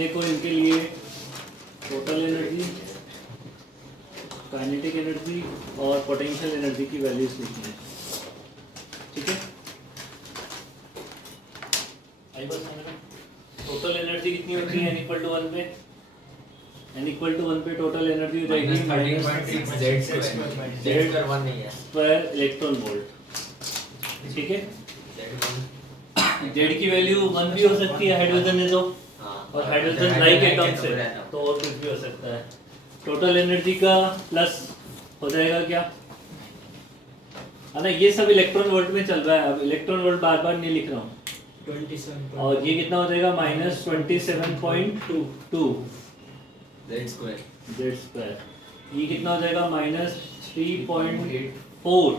अपने को इनके लिए टोटल एनर्जी, काइनेटिक एनर्जी और पोटेंशियल एनर्जी की वैल्यूज लिखनी है। ठीक है, आई बात समझ में? टोटल एनर्जी कितनी होती है n = 1 पे? n = 1 पे टोटल एनर्जी हो जाएगी -13.6 इलेक्ट्रॉन वोल्ट। ठीक है, जेड की वैल्यू 1 भी हो सकती है, हाइड्रोजन है तो, और हाइड्रोजन लाइक एटम से तो और कुछ भी हो सकता है। टोटल एनर्जी का प्लस हो जाएगा क्या, है ना? ये सब इलेक्ट्रॉन वोल्ट में चल रहा है, अब इलेक्ट्रॉन वोल्ट बार बार नहीं लिख रहा हूँ। 27 और ये कितना हो जाएगा -27.2 Z square। Z square. ये कितना हो जाएगा -3.4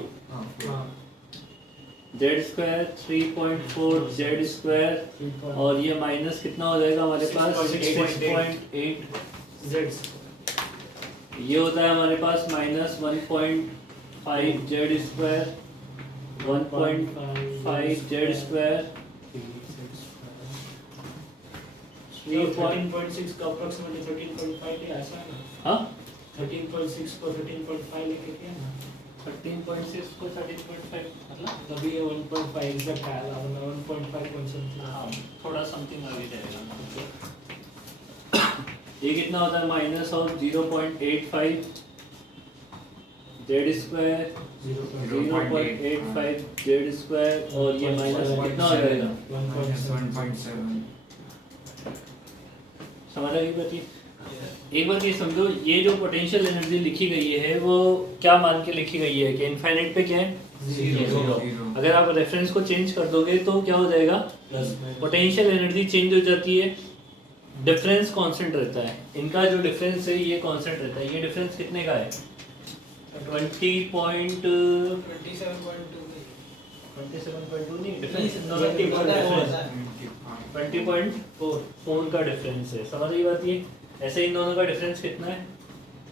जेड स्क्वायर, 3.4 जेड स्क्वायर, और ये माइनस कितना हो जाएगा हमारे पास 6.8 Z ये होता है हमारे पास -1.5 जेड स्क्वायर, 1.5 जेड स्क्वायर, 13.6 का approximately 13.5 लिया ऐसा है ना? हाँ 13.6 को 13.5 लेके किया ना? 13.6 को 13.5 मतलब तभी ये 1.5 एग्जैक्ट आया था, वरना 1.5 समथिंग। हाँ थोड़ा समथिंग आगे जाएगा। ये कितना होता है -0.85 जेड स्क्वायर, 0.85 जेड स्क्वायर, और ये माइनस कितना हो जाएगा, 1.7 समझ आ गई बात? एक बात ये समझो, ये जो पोटेंशियल एनर्जी लिखी गई है वो क्या मान के लिखी गई है कि इनफाइनाइट पे क्या है, 0। अगर आप रेफरेंस को चेंज कर दोगे तो क्या हो जाएगा, पोटेंशियल एनर्जी चेंज हो जाती है, डिफरेंस कांस्टेंट रहता है। इनका जो डिफरेंस है ये कांस्टेंट रहता है। ये डिफरेंस कितने का है, 27.2 नहीं, डिफरेंस 20.4 का डिफरेंस है। समझ रही बात? ये ऐसे इन दोनों का डिफरेंस कितना है,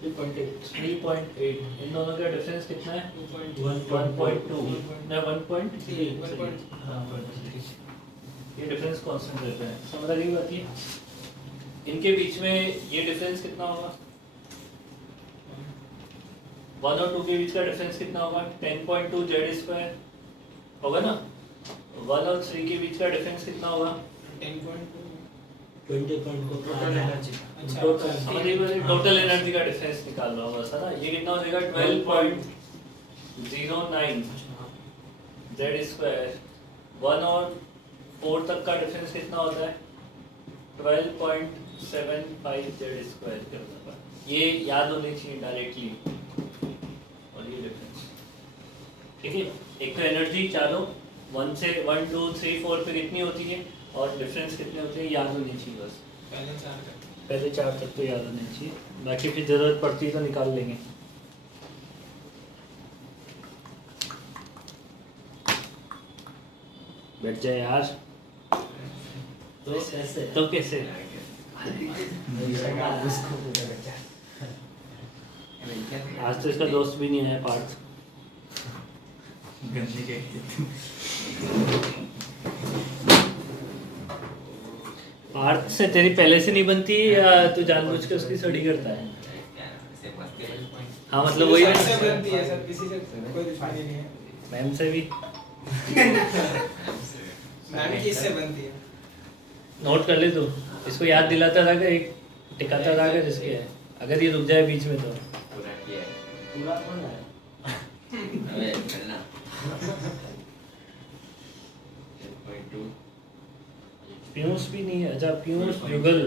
3.8। इन दोनों का डिफरेंस कितना है, 1.2 ना 1.3। ये डिफरेंस कांस्टेंट रहता है। समझ रही बात? ये इनके बीच में ये डिफरेंस कितना होगा, 1 और 2 के बीच का डिफरेंस कितना होगा, 10.2 जेड स्क्वायर होगा ना। 1 और 3 के बीच का डिफरेंस कितना होगा, 20.4 टोटल एनर्जी का डिफरेंस निकाल रहा हूँ बस, है ना। ये कितना हो जाएगा 12.09 जेड स्क्वायर। 1 और 4 तक का डिफरेंस कितना होता है, 12.75 जेड स्क्वायर के होता है। ये याद होनी चाहिए डायरेक्टली, और ये डिफरेंस। ठीक है, एक तो एनर्जी चारों 1 से 1 2 3 4 पे कितनी होती है और डिफरेंस कितने होते हैं याद होनी चाहिए बस। पहले 4 तक तो याद होनी चाहिए, बाकी फिर जरूरत पड़ती है तो निकाल लेंगे। बैठ जाए यार, तो कैसे आज तो इसका दोस्त भी नहीं आया पार्थ। पार्थ से तेरी पहले से नहीं बनती या तू जानबूझ के उसकी स्टडी करता है? हाँ मतलब वही बनती है सर, किसी से कोई दुश्मनी नहीं है। मैम से भी मैम की इससे बनती है। नोट कर ले तू, इसको याद दिलाता रहा एक टिकाता रहा जिसके है, अगर ये रुक जाए बीच में तो पूरा किया है। पूरा कौन है? अबे चलना। 10.2 पीयूष भी नहीं है। अच्छा पीयूष युगल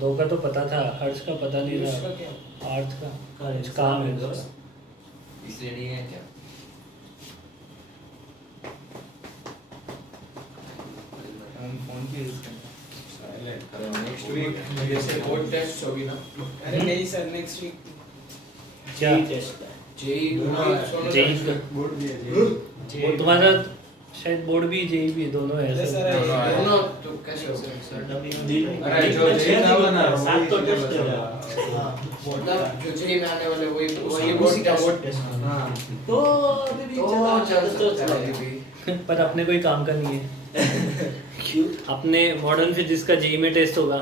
2 का तो पता था, हर्ष का पता नहीं इसका था, क्या? पार्थ का कुछ काम है उसका। इसलिए नहीं है क्या? हम फोन की यूज करते हैं। नेक्स्ट वीक जैसे बोर्ड टेस्ट होगी ना। अरे नहीं सर, नेक्स्ट वीक क्या टेस्ट है? जेई जेई बोर्ड भी है। वो तुम्हारा शायद बोर्ड भी जेई भी दोनों है सर ऐसा। दोनों तो कैसे हो सकता है? अरे जो जेई था वो ना, सात तो टेस्ट है। मतलब जो जेई में आने वाले वही वही बोर्ड का बोर्ड टेस्ट। हाँ तो अभी भी तो चला चल तो सकता है अभी भी। पर अपने कोई काम का नहीं है। अपने मॉडर्न फिजिक्स का जेईई में टेस्ट होगा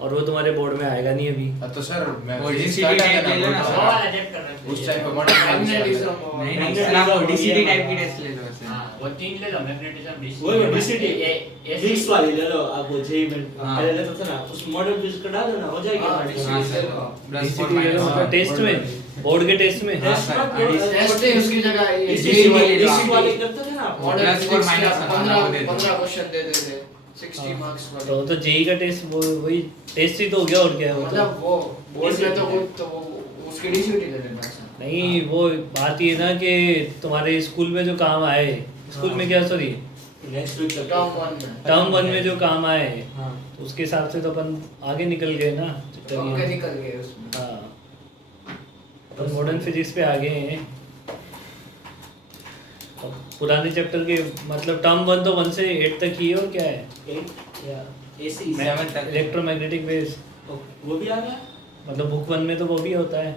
और वो तुम्हारे बोर्ड में आएगा नहीं अभी। तो सर मैं वो physics DCT का क्या टाइप ले करना लेना पड़ता सर। है? उस टाइम पे मॉडर्न नहीं सर आप डीसीटी टाइप की टेस्ट ले लो सर। हाँ वो तीन ले लो मैग्नेटिज्म डीसी वो डीसीटी फिजिक्स वाली ले लो आप, वो जेईई में पहले लेते थे ना, उस मॉडल फिजिक्स का डालो ना, हो जाएगी। हाँ, हाँ सर प्लस DCT ले लो मतलब टेस्ट में, बोर्ड के टेस्ट में। टेस्ट हाँ, में टेस्ट है उसकी जगह ये DCT वाली डीसी वाली करते थे ना आप। Model Plus or minus 15 question दे देते 60 मार्क्स वाले। तो जेईई का टेस्ट वो वही टेस्ट ही तो हो गया और क्या है वो तो। मतलब वो बोर्ड में तो वो उसकी डीसीटी दे देता है। नहीं वो बात ये ना कि तुम्हारे स्कूल में जो काम आए, स्कूल में क्या सॉरी नेक्स्ट वीक टर्म 1 में टर्म 1 में जो काम आए हाँ तो उसके हिसाब से तो अपन आगे निकल गए ना। टर्म के निकल गए उसमें। हाँ अपन मॉडर्न फिजिक्स पे आ गए हैं। अब पुराने चैप्टर के मतलब टर्म 1 तो 1 से 8 तक ही है और क्या है 8 या एसी 7 तक इलेक्ट्रोमैग्नेटिक वेव्स, वो भी आ गया। मतलब बुक 1 में तो वो भी होता है।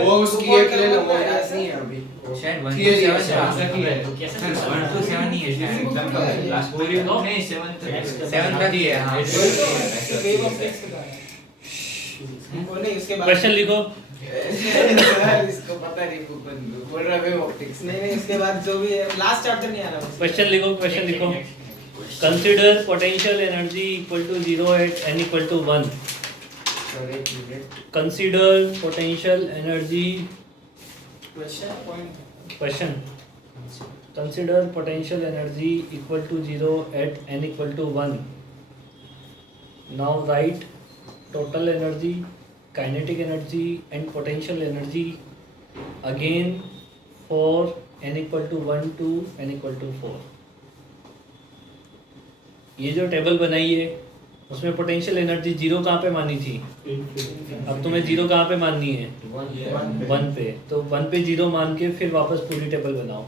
वो उसकी एक ले लो, वो याद नहीं है अभी। शायद 1 Theory to है 7 शायद। आ सकी है सर 1 to 7 नहीं है शायद लास्ट पूरी नहीं 7 तक 7 तक ही है हां वो नहीं उसके बाद क्वेश्चन लिखो। सर इसको पता नहीं बोल रहा है ऑप्टिक्स नहीं इसके बाद जो भी लास्ट चैप्टर नहीं आ रहा क्वेश्चन लिखो, क्वेश्चन लिखो। Consider potential energy equal to 0 at n equal to 1। Sir एक मिनट consider potential energy question consider potential energy equal to 0 at n equal to 1. Now write total energy, kinetic energy and potential energy again for n equal to 1 to n equal to 4. ये जो table बनाई है उसमें potential energy zero कहाँ पे मानी थी? अब तुम्हें जीरो कहाँ पे माननी है? 1 पे। तो 1 पे जीरो मान के फिर वापस पूरी टेबल बनाओ।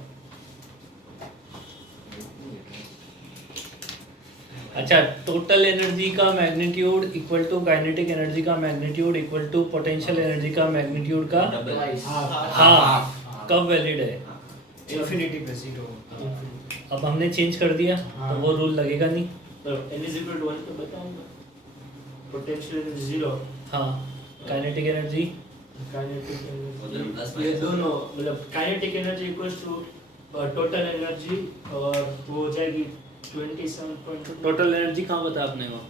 अच्छा, टोटल एनर्जी का magnitude equal to kinetic energy का magnitude equal to potential energy का मैग्नीट्यूड का हाँ कब वैलिड है? इंफिनिटी पे 0। अब हमने चेंज कर दिया तो वो रूल लगेगा नहीं। तो n is equal to 1 पे बताऊंगा। पोटेंशियल एनर्जी 0, हाँ काइनेटिक एनर्जी काइनेटिक एनर्जी ये दोनों मतलब kinetic energy equals to total energy और वो हो जाएगी 27.2। टोटल एनर्जी कहाँ बता आपने वो?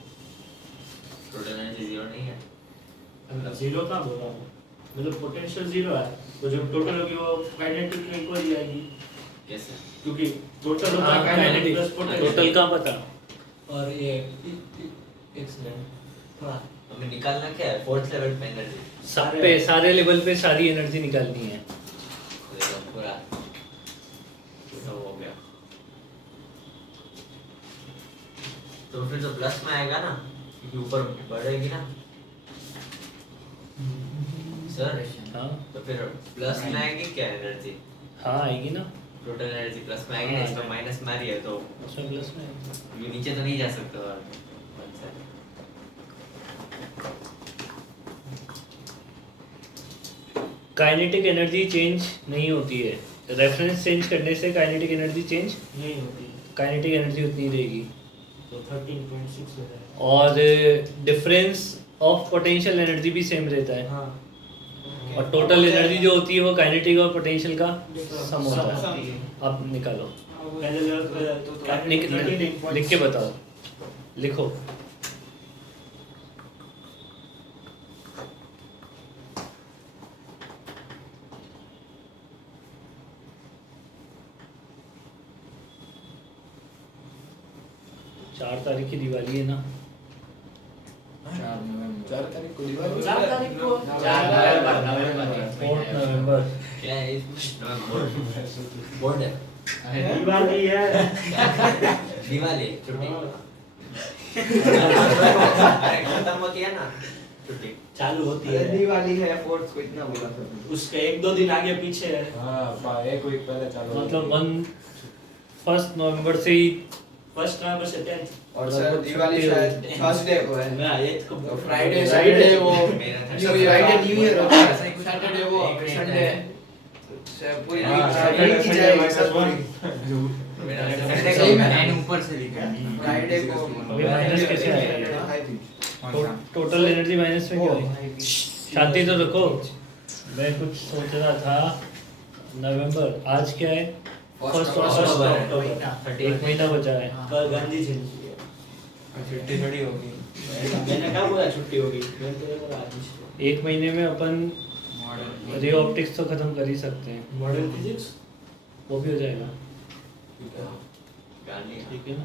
टोटल एनर्जी 0 नहीं है। मतलब 0 कहाँ बोला हूँ, मतलब पोटेंशियल 0 है तो जब टोटल होगी वो काइनेटिक में इक्वल ही आएगी कैसे? क्योंकि टोटल होगा हाँ, काइनेटिक प्लस टोटल पोटेंशियल। कहाँ पता? और ये एक्सीडेंट हाँ हमें निकालना क्या है? फोर्थ लेवल पे एनर्जी सब पे सारे लेवल पे सारी एनर्जी निकालनी है। देखो पूरा तो हो गया। तो फिर तो प्लस में आएगा ना, क्योंकि ऊपर बढ़ेगी ना सर। हाँ तो फिर प्लस में आएगी क्या एनर्जी? हाँ आएगी ना, टोटल एनर्जी प्लस में आएगी ना, इसमें माइनस में आ रही है तो उसमें प्लस में आएगी। ये नीचे तो नहीं जा सकता। और अच्छा काइनेटिक एनर्जी चेंज नहीं होती है, रेफरेंस चेंज करने से काइनेटिक एनर्जी चेंज नहीं होती, काइनेटिक एनर्जी उतनी रहेगी। तो 13.6 हो जाएगा। और डिफरेंस ऑफ पोटेंशियल एनर्जी भी सेम रहता है। हाँ और टोटल एनर्जी जो होती है वो काइनेटिक और पोटेंशियल का सम होता है। अब निकालो, पहले लेवल पे अब लिख के बताओ, लिखो। चार तारीख की दिवाली है ना? 4 तारीख को दिवाली। 4 तारीख को 4 नवंबर। क्या है इसमें? बोर्ड है, दिवाली है। दिवाली छुट्टी। अरे खत्म हो गया ना छुट्टी। चालू होती है दिवाली है फोर्थ को इतना बोला था। उसके 1-2 दिन आगे पीछे है। हाँ एक वीक पहले चालू। मतलब 1 नवंबर से ही 1 नवंबर से 10th। और सर दिवाली शायद थर्सडे को है मैं 8 को तो फ्राइडे Friday सैटरडे वो मेरा था न्यू ईयर होता है सैटरडे वो संडे पूरी हाँ, लीग Saturday, की Sunday जाएगी minus सब one. Saturday सही में मैंने ऊपर से लिखा है फ्राइडे को अभी minus कैसे आएगा? I think. Total energy minus में क्यों है? शांति तो रखो। मैं कुछ सोच रहा था नवंबर, आज क्या है? फर्स्ट अक्टूबर, एक महीना बचा है। कल गांधी जयंती है। छुट्टी थोड़ी होगी. मैंने कहा बोला छुट्टी होगी, मैंने तेरे को आज ही एक महीने में अपन रे ऑप्टिक्स तो खत्म कर ही सकते हैं, मॉडर्न फिजिक्स वो भी हो जाएगा। गांधी ठीक है ना?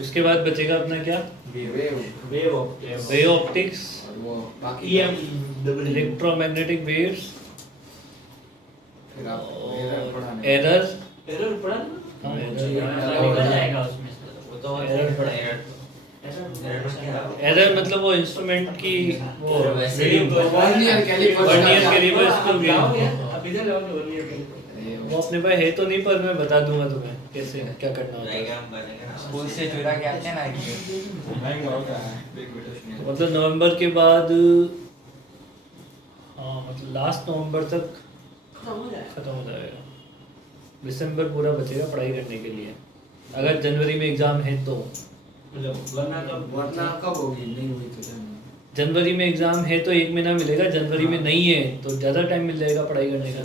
उसके बाद बचेगा अपना क्या? वेव ऑप्टिक्स रे ऑप्टिक्स, और वो बाकी ईएम डबल इलेक्ट्रोमैग्नेटिक वेव्स, फिर आप एरर पढ़ाने एरर। एरर पढ़ा ना? हाँ, निकल जाएगा उसमें से वो तो Error पड़ा है एरर मतलब वो इंस्ट्रूमेंट की वो वैसे वर्नियर कैलिपर्स वर्नियर कैलिपर्स को लाओगे? भी अब इधर लाओगे वर्नियर कैलिपर। वो अपने पास है तो नहीं, पर मैं बता दूंगा तुम्हें कैसे क्या करना होता है। डायग्राम बनेगा स्कूल से चुरा के आते हैं ना एक महंगा होगा. मतलब नवंबर के बाद, हाँ मतलब लास्ट नवंबर तक खत्म हो जाएगा। खत्म हो जाएगा। दिसंबर पूरा बचेगा पढ़ाई करने के लिए, अगर जनवरी में एग्जाम है तो। मतलब वरना कब होगी? नहीं हुई तो जाना. जनवरी में एग्जाम है तो एक महीना मिलेगा, जनवरी में नहीं है तो ज़्यादा टाइम मिल जाएगा पढ़ाई करने का।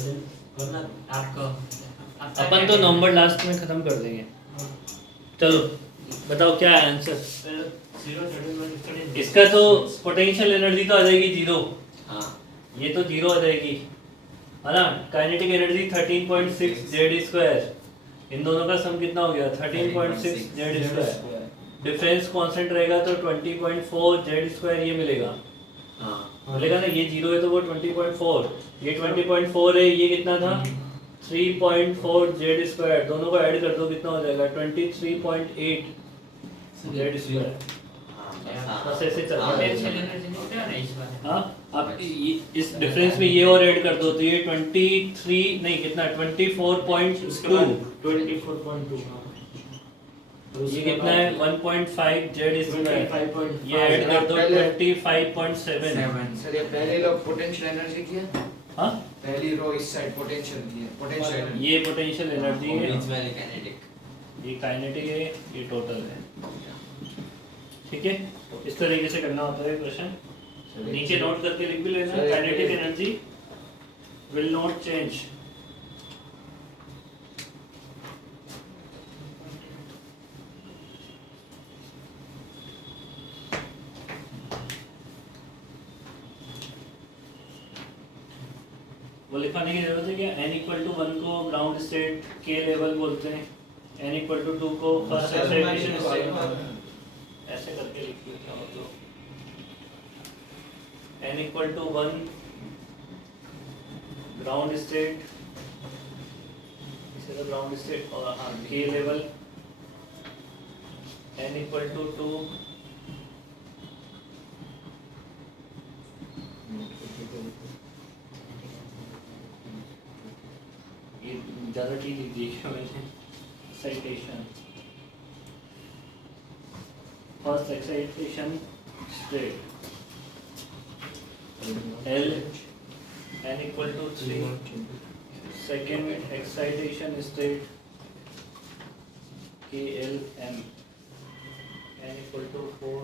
वरना आपको अपन तो नवंबर लास्ट में ख़त्म कर देंगे। चलो बताओ क्या है आंसर 0.31 इसका? तो पोटेंशियल एनर्जी तो आ जाएगी जीरो, हाँ ये तो जीरो आ जाएगी है ना। काइनेटिक एनर्जी 13.6 जेड स्क्वायर, इन दोनों का सम कितना हो गया? 13.6 जेड स्क्वायर। डिफरेंस कांस्टेंट रहेगा तो 20.4 जेड स्क्वायर ये मिलेगा। हाँ मिलेगा ना, ये जीरो है तो वो 20.4, ये 20.4 है, ये कितना था? 3.4 जेड स्क्वायर। दोनों को ऐड कर दो कितना हो जाएगा? 23.8 जेड स्क्वायर। बस ऐसे चल रहा है। हाँ आप इस डिफरेंस में ये और ऐड कर दो तो ये 23 नहीं कितना 24.2, 24.2 ये कितना है 1.5 जेड स्क्वायर, 25.5 ये ऐड कर दो 25.7। सर ये पहले लोग पोटेंशियल एनर्जी की है. हाँ पहली रो इस साइड पोटेंशियल की है. पोटेंशियल एनर्जी ये पोटेंशियल एनर्जी है, बीच में काइनेटिक ये काइनेटिक है, ये टोटल है। ठीक है, इस तरीके से करना होता है क्वेश्चन। नीचे नोट करके लिख भी लेना, kinetic energy will not change. वो लिखवाने की जरूरत है क्या? n इक्वल टू 1 को ग्राउंड स्टेट के लेवल बोलते हैं, n इक्वल टू 2 को फर्स्ट एक्साइटेशन स्टेट। ऐसे करके लिख लेता हूँ तो n equal to 1 ground state, इसे तो ग्राउंड स्टेट, और हाँ के लेवल n इक्वल टू 2 ये ज़्यादा चीज़ देखी मैंने। Excitation, first excitation state L n equal to 3, second excitation state K L M n equal to 4,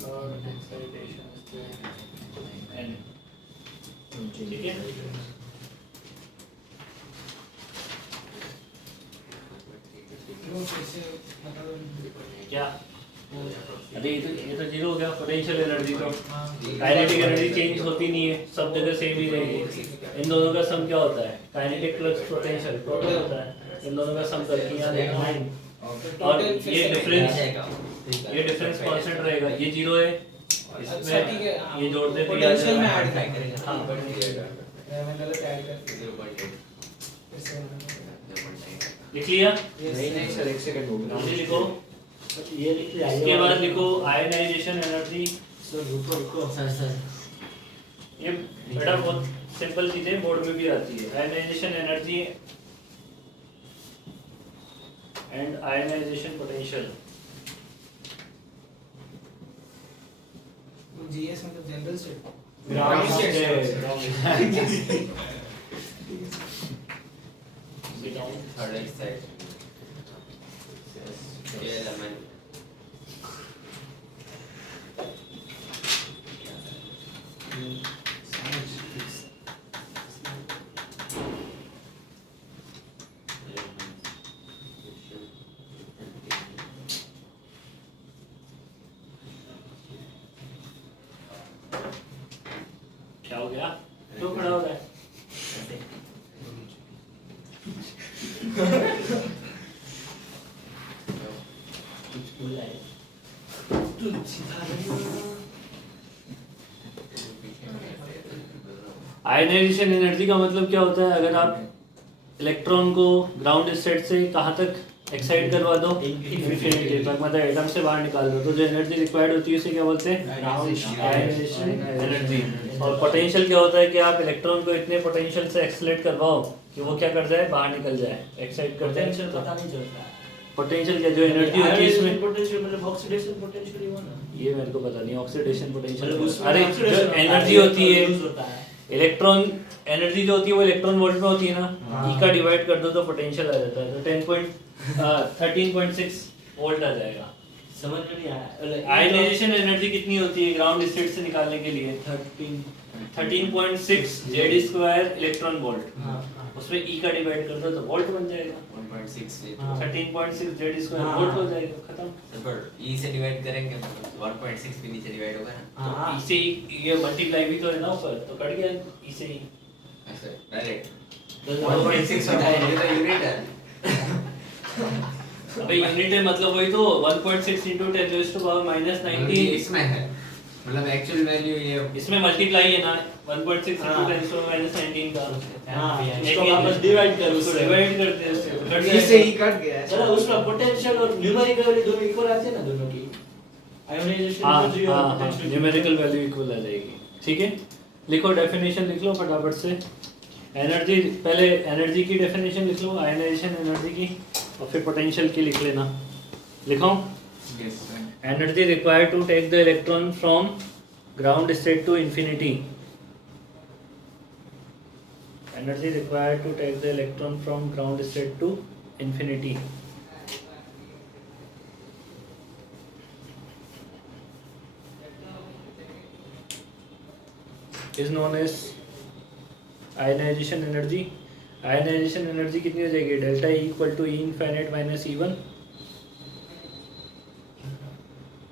third excitation state N। ठीक है, क्या? अरे ये तो जीरो हो गया पोटेंशियल एनर्जी। तो काइनेटिक एनर्जी चेंज होती नहीं है, सब जगह सेम ही रहेगी। इन दोनों का सम क्या होता है? काइनेटिक प्लस पोटेंशियल टोटल होता है। इन दोनों का सम करके यहाँ देखना, और ये डिफरेंस कांस्टेंट रहेगा, ये जीरो है, इसमें ये जोड़ देते हैं पोटेंशियल में ऐड करेंगे। हाँ मैंने गलत ऐड कर लिख लिया। नहीं सर एक सेकंड हो गया. जल्दी लिखो। ये लिख लिया। इसके बाद लिखो आयनाइजेशन एनर्जी। सर रुको सर ये बेटा बहुत सिंपल चीजें बोर्ड में भी आती है। Ionization energy and ionization potential. state. Ground state. Third exercise. ये element. क्या हो गया? क्यों खड़ा हो रहा है? आयनाइजेशन एनर्जी का मतलब क्या होता है? अगर आप इलेक्ट्रॉन को ग्राउंड स्टेट से कहाँ तक एक्साइट करवा दो, इंफिनिटी तक, मतलब एटम से बाहर निकाल दो, तो जो एनर्जी रिक्वायर्ड होती है उसे क्या बोलते हैं? Ionization energy. और पोटेंशियल क्या होता है कि आप इलेक्ट्रॉन को इतने पोटेंशियल से एक्सलेट करवाओ कि वो क्या कर जाए, बाहर निकल जाए, एक्साइट कर जाए। पोटेंशियल पता नहीं चलता है। पोटेंशियल क्या जो एनर्जी होती है इसमें, पोटेंशियल मतलब ऑक्सीडेशन पोटेंशियल ही हुआ ना। ये मेरे को पता नहीं ऑक्सीडेशन पोटेंशियल। मतलब उसमें अरे oxidation जो होता है, एनर्जी होती है, lose होता है। इलेक्ट्रॉन एनर्जी जो होती है वो इलेक्ट्रॉन वोल्ट में होती है ना, ई का डिवाइड कर दो तो पोटेंशियल आ जाता है, तो 13.6 वोल्ट आ जाएगा। समझ में नहीं आया। आयनाइजेशन एनर्जी कितनी होती है ग्राउंड स्टेट से निकालने के लिए? 13.6 जेड स्क्वायर इलेक्ट्रॉन वोल्ट, हाँ, उसमें ई का डिवाइड कर दो तो वोल्ट बन जाएगा। 1.6 हाँ। 13.6 जेड स्क्वायर हाँ। वोल्ट हो जाएगा, खत्म। पर ई से डिवाइड करेंगे 1.6 भी नीचे डिवाइड होगा ना। हाँ, तो ई से ये मल्टीप्लाई भी तो है ना ऊपर, तो कट गया ई से ही। ऐसे डायरेक्ट तो 1.6 होता है, ये तो यूनिट है। अबे यूनिट है मतलब वही तो 1.6 into 10 raised to power minus 19। इसमें है, मतलब एक्चुअल वैल्यू ये इसमें मल्टीप्लाई है ना 1.6 into हाँ। 10 to power minus 19 का। हाँ, एक इसको वापस डिवाइड कर उसको उससे। डिवाइड करते हैं उससे, तो कट इससे ही जाएगा। कट गया। चलो उसमें पोटेंशियल और न्यूमेरिकल वैल्यू दोनों इक्वल आते हैं ना दोनों की। आयोनाइजेशन हाँ एनर्जी हाँ और हाँ, पोटेंशियल न्यूमेरिकल वैल्यू इक्वल आ जाएगी। ठीक है, लिखो डेफिनेशन लिख लो फटाफट से। एनर्जी, पहले एनर्जी की डेफिनेशन लिख लो, आयनाइजेशन एनर्जी की, और फिर पोटेंशियल की लिख लेना। लिखो, energy required to take the electron from ground state to infinity. Energy required to take the electron from ground state to infinity is known as ionization energy. Ionization energy कितनी हो जाएगी? Delta E equal to E infinite minus ई1।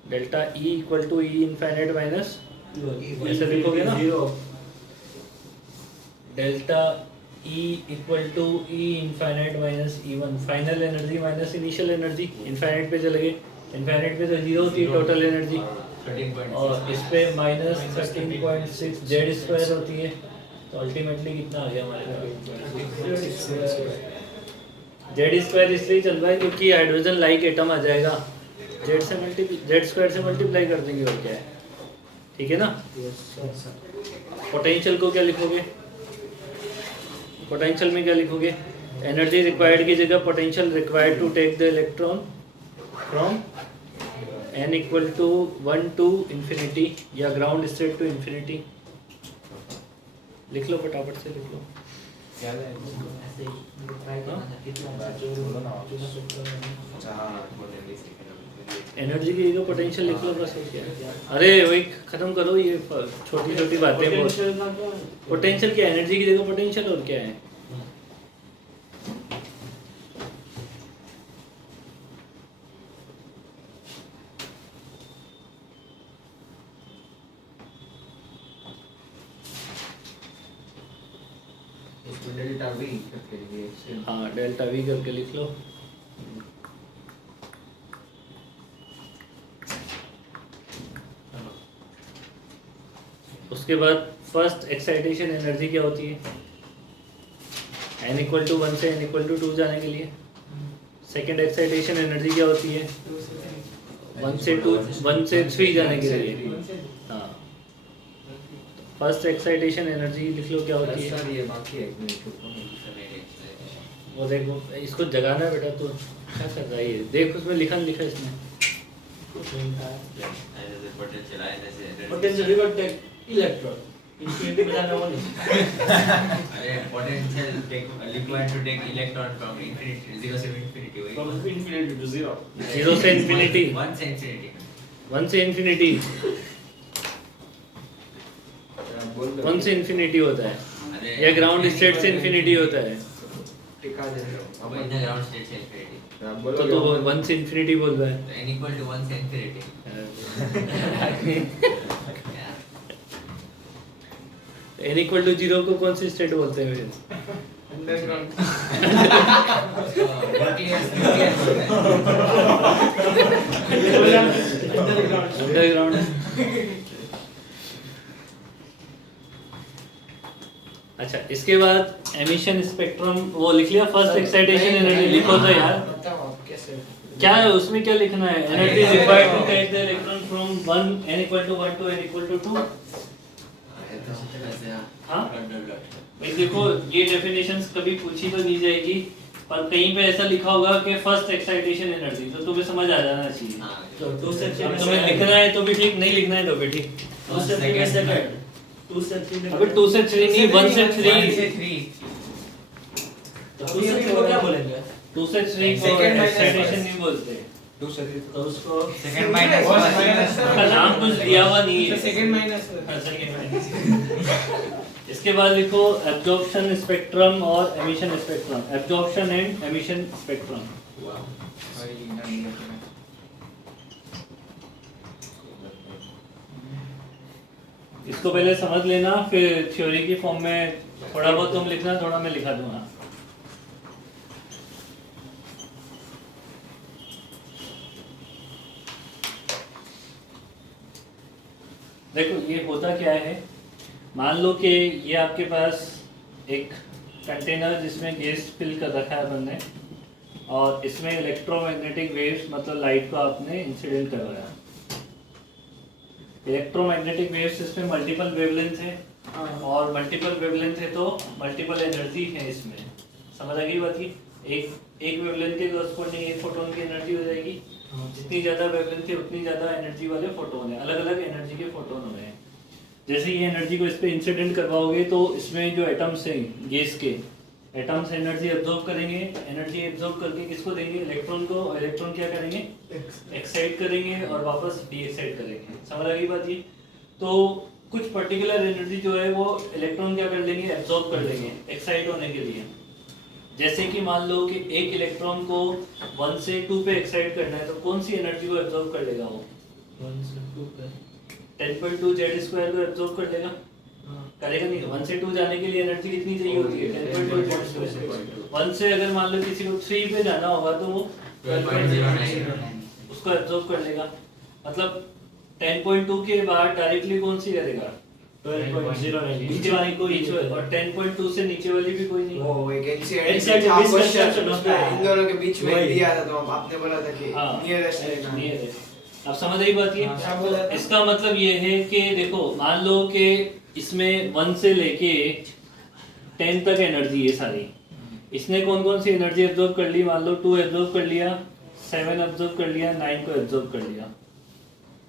Delta E equal to E infinite minus, ऐसे लिखोगे ना, delta E equal to E infinite minus ई1। Final energy minus initial energy, infinite पे चले गए, इनफाइनाइट पे तो जीरो होती है टोटल एनर्जी, 13.6 और इस पे माइनस 13.6 जेड स्क्वायर होती है, तो अल्टीमेटली कितना आ गया हमारे पास? जेड स्क्वायर इसलिए चल रहा है क्योंकि हाइड्रोजन लाइक एटम आ जाएगा, जेड से जेड स्क्वायर से मल्टीप्लाई कर देंगे और क्या है। ठीक है ना। पोटेंशियल को क्या लिखोगे? पोटेंशियल में क्या लिखोगे? एनर्जी रिक्वायर्ड की जगह potential required to take the electron from n equal to 1 to infinity या ग्राउंड स्टेट टू इंफिनिटी। लिख लो फटाफट से, लिख लो। ऐसे ही ट्राई करना था कितना एनर्जी की जगह पोटेंशियल लिख लो बस, और क्या है। अरे वही खत्म करो ये छोटी छोटी बातें। पोटेंशियल का क्या है? पोटेंशियल क्या, एनर्जी की जगह पोटेंशियल, और क्या है। डेल्टा वी करके लिए हाँ, डेल्टा वी करके लिख लो। उसके बाद फर्स्ट एक्साइटेशन एनर्जी क्या होती है? n इक्वल टू 1 से n इक्वल टू 2 जाने के लिए। सेकेंड एक्साइटेशन एनर्जी क्या होती है? 1 से 2, 1 से 3 जाने के लिए। हाँ, फर्स्ट एक्साइटेशन एनर्जी लिख लो क्या होती है। सर ये बाकी है, एक मिनट वो देखो, इसको जगाना है बेटा, तो क्या कर रहा है ये? देख उसमें लिखा लिखा इसमें। कुछ नहीं था। पोटेंशियल आयन ऐसे पोटेंशियल रिवर्ट इलेक्ट्रॉन इंफिनिटी में जाना वो नहीं अरे potential required to take electron from infinity 0 to infinity. from infinity to zero 0 से infinity, 1 से infinity. 1 से infinity, 1 से infinity होता है, अरे या ग्राउंड स्टेट से infinity होता है, टिका दे रहे हो अब इन ground state से infinity. तो 1 से infinity बोल रहा है। तो n equal to 1 से infinity. Yeah. n equal to 0 को कौन सी स्टेट बोलते हैं फिर? अंडरग्राउंड Nucleus बोलते हैं. अंडरग्राउंड। अच्छा, इसके बाद एमिशन स्पेक्ट्रम वो लिख लिया, फर्स्ट एक्साइटेशन एनर्जी लिखो तो यार। बताओ आप कैसे क्या है उसमें, क्या लिखना है? Energy required to take the electron from 1 n equal to 1 to n equal to 2। हाँ? भाई देखो, ये डेफिनेशंस कभी पूछी तो नहीं जाएगी, पर कहीं पे ऐसा लिखा होगा कि फर्स्ट एक्साइटेशन एनर्जी, तो तुम्हें समझ आ जाना चाहिए। तो 2 से 3 अब तुम्हें लिखना है तो भी ठीक, नहीं लिखना है तो भी ठीक। 2 से 3 सेकंड 2 से 3 अबे 2 से 3 नहीं, 1 से 3। 2 से 3 को क्या बोलेंगे 2 से 3 को Second minus एक्साइटेशन first। नहीं बोलते, तो उसको सेकंड माइनस उसका नाम कुछ दिया हुआ नहीं है। सेकंड माइनस हाँ, second minus। इसके बाद लिखो एब्जॉर्प्शन स्पेक्ट्रम और emission spectrum, absorption and emission spectrum. इसको पहले समझ लेना, फिर थ्योरी की फॉर्म में थोड़ा बहुत तुम लिखना, थोड़ा मैं लिखा दूंगा। देखो ये होता क्या है, मान लो कि ये आपके पास एक कंटेनर जिसमें गैस फिल कर रखा है अपन ने, और इसमें इलेक्ट्रोमैग्नेटिक वेव्स मतलब लाइट को आपने इंसिडेंट करवाया। इलेक्ट्रोमैग्नेटिक वेव्स इसमें मल्टीपल वेवलेंथ है, और मल्टीपल वेवलेंथ है तो मल्टीपल एनर्जी है इसमें। समझ आ गई बात की? एक वेवलेंथ के कॉरस्पॉन्डिंग एक फोटोन की एनर्जी हो जाएगी। जितनी ज़्यादा वेवलेंथ है उतनी ज़्यादा एनर्जी वाले फोटोन है, अलग अलग एनर्जी के फोटोन हो रहे हैं। जैसे ये एनर्जी को इस पे इंसिडेंट करवाओगे तो इसमें जो एटम्स हैं गैस के, एटम्स एनर्जी एब्जॉर्ब करेंगे, एनर्जी एब्जॉर्ब करके किसको देंगे? इलेक्ट्रॉन को। इलेक्ट्रॉन क्या करेंगे? एक्साइट करेंगे और वापस डी एक्साइट करेंगे। समझ आ गई बात ये? तो कुछ पर्टिकुलर एनर्जी जो है वो इलेक्ट्रॉन क्या कर लेंगे? एब्जॉर्ब कर लेंगे एक्साइट होने के लिए। जैसे कि मान लो कि एक इलेक्ट्रॉन को 1 से 2 पे एक्साइट करना है, तो कौन सी एनर्जी को एब्जॉर्ब कर लेगा वो? 1 से 2 पे 10.2 Z² को एब्जॉर्ब कर लेगा? करेगा नहीं। 1 से 2 जाने के लिए एनर्जी कितनी चाहिए होती है? 10.2 Z²। 1 से अगर मान लो किसी को 3 पे जाना होगा तो वो 12.09 उसको एब्जॉर्ब कर लेगा। मतलब 10.2 के बाद डायरेक्टली कौन सी करेगा? 12.09 नीचे वाली कोई नीचे वाली। और 10.2 से नीचे वाली भी कोई नहीं। वो एक NCERT एनसीईआरटी था था क्वेश्चन क्वेश्चन, होता है। इन दोनों के बीच में वही। दिया था, तो आपने बोला था कि हाँ, नियरेस्ट लेना है। nearest। अब समझ आई बात ये? क्या बोला था? इसका मतलब ये है कि देखो, मान लो कि इसमें 1 से लेके 10 तक एनर्जी है सारी। इसने कौन कौन सी एनर्जी एब्जॉर्ब कर ली? मान लो 2 एब्जॉर्ब कर लिया, 7 एब्जॉर्ब कर लिया, 9 को एब्जॉर्ब कर लिया।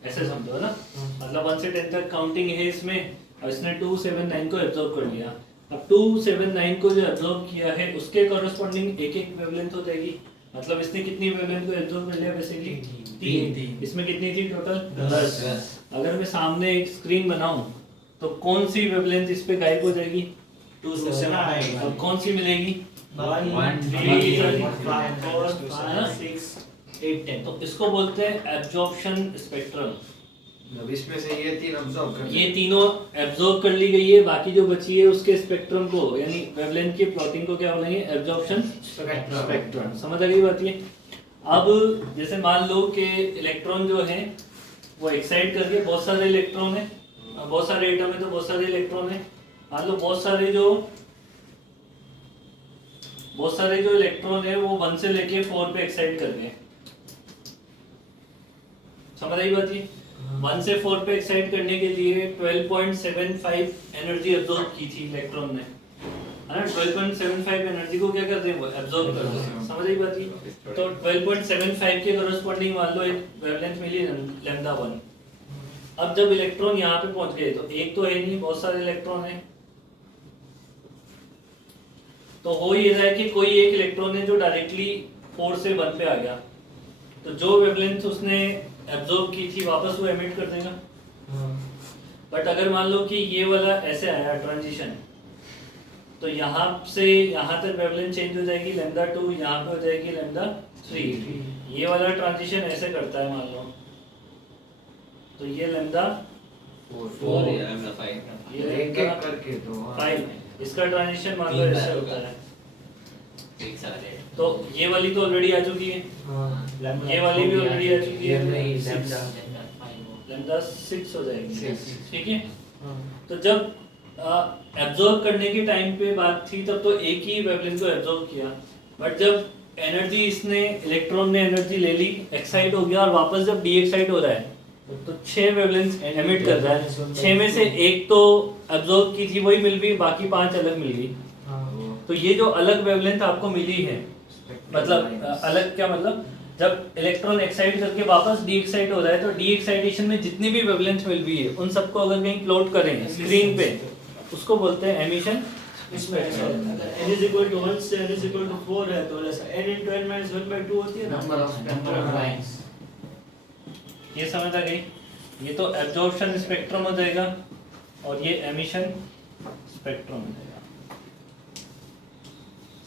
ऐसे समझो है ना? मतलब 1 से 10 तक काउंटिंग है इसमें, और इसने 2, 7, 9 को एब्जॉर्ब कर लिया। अब 2, 7, 9 को जो एब्जॉर्ब किया है उसके कॉरस्पॉन्डिंग एक एक वेवलेंथ हो जाएगी। मतलब इसने कितनी वेवलेंथ को एब्जॉर्ब कर लिया? बेसिकली 3। इसमें कितनी थी टोटल? 10। अगर मैं सामने एक स्क्रीन बनाऊं तो कौन सी वेवलेंथ इस पे गायब हो जाएगी? 2 से 7 और कौन सी मिलेगी? 1 1, 3 5 4 5 6 8 10। तो इसको बोलते हैं एब्जॉर्प्शन स्पेक्ट्रम। अब इसमें से ये 3 अब्सॉर्ब कर ये तीनों एब्जॉर्ब कर ली गई है, बाकी जो बची है उसके स्पेक्ट्रम को, यानी वेवलेंथ की प्लॉटिंग को क्या बोलेंगे? Absorption spectrum. समझ आ गई बात ये? अब जैसे मान लो कि इलेक्ट्रॉन जो है वो एक्साइट करके, बहुत सारे इलेक्ट्रॉन है, बहुत सारे एटम है तो बहुत सारे इलेक्ट्रॉन है। मान लो बहुत सारे जो इलेक्ट्रॉन है वो 1 से लेके 4 पे एक्साइट कर गए। समझ आई बात ये? 1 से 4 पे एक्साइट करने के लिए 12.75 एनर्जी एब्जॉर्ब की थी इलेक्ट्रॉन ने, है ना? 12.75 एनर्जी को क्या करते हैं? वो एब्जॉर्ब करते हैं। समझ आई बात ये? तो 12.75 के कॉरस्पॉन्डिंग मान लो एक वेवलेंथ मिली लैम्डा 1। अब जब इलेक्ट्रॉन यहाँ पे पहुंच गए तो एक तो है नहीं, बहुत सारे इलेक्ट्रॉन है, तो हो ये रहा है कि कोई एक इलेक्ट्रॉन है जो डायरेक्टली 4 से 1 पे आ गया, तो जो वेवलेंथ उसने एब्जॉर्ब की थी वापस वो एमिट कर देगा। बट अगर मान लो कि ये वाला ऐसे आया ट्रांजिशन, तो यहाँ से यहाँ तक वेवलेंथ चेंज हो जाएगी λ2, यहाँ पे हो जाएगी λ3। ये वाला ट्रांजिशन ऐसे करता है मान लो, तो ये λ4 या λ5 ये एक एक करके तो 5, इसका ट्रांजिशन मान लो ऐसे होता है। एक सारे तो ये वाली तो ऑलरेडी आ चुकी है, ये वाली भी ऑलरेडी आ चुकी है, λ6 हो जाएगी, ठीक है। तो जब एब्जॉर्ब करने के टाइम पे बात थी तब तो एक ही वेवलेंथ को एब्जॉर्ब किया, बट जब एनर्जी इसने इलेक्ट्रॉन ने एनर्जी ले ली, एक्साइट हो गया और वापस जब डी एक्साइट हो रहा है तो 6 वेवलेंथ एमिट कर रहा है। 6 में से एक तो एब्जॉर्ब की थी वही मिल गई, बाकी 5 अलग मिल गई। तो ये जो अलग वेवलेंथ आपको मिली है, मतलब अलग क्या मतलब, जब इलेक्ट्रॉन एक्साइट करके वापस डी एक्साइट हो रहा है तो डी एक्साइटेशन में जितनी भी वेवलेंथ मिल रही है उन सबको अगर कहीं प्लॉट करें स्क्रीन पे, उसको बोलते हैं emission spectrum. n is equal to 1 से n is equal to 4 है तो ऐसा n into n minus 1/2 होती है ना, नंबर ऑफ लाइंस। ये समझ आ गई। ये तो एब्जॉर्प्शन स्पेक्ट्रम हो जाएगा और ये एमिशन स्पेक्ट्रम हो जाएगा।